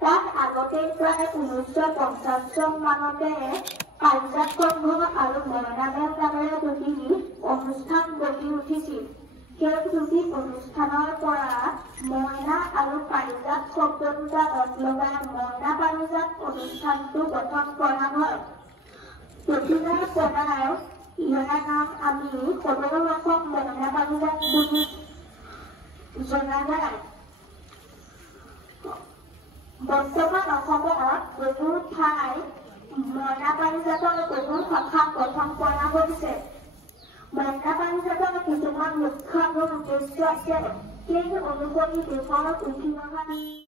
তাত আগতে প্ৰায় 1950 চন মানতে পাৰিজাত সংঘ আৰু মইনামেল নামেৰে দুটি অনুষ্ঠান গঢ়ি উঠিছিল। সেই দুটি অনুষ্ঠানৰ পৰা মইনা আৰু পাৰিজাত শব্দ দুটা লগ লগাই মইনা পাৰিজাত অনুষ্ঠানটো গঠন কৰা হয়। প্ৰতিবাৰ পৰাই ইয়াৰ নাম আমি 17 বছৰ মইনা পাৰিজাত বুলি জনা যায়। বৰ্তমান অসমত বহু ঠাই মইনা পাৰিজাতৰ বহু শাখা গঠন কৰা হৈছে। মইনা পাৰিজাতৰ কিছুমান মুখ্য উদ্দেশ্য আছে, সেই অনুসৰি দেশৰ উঠি অহা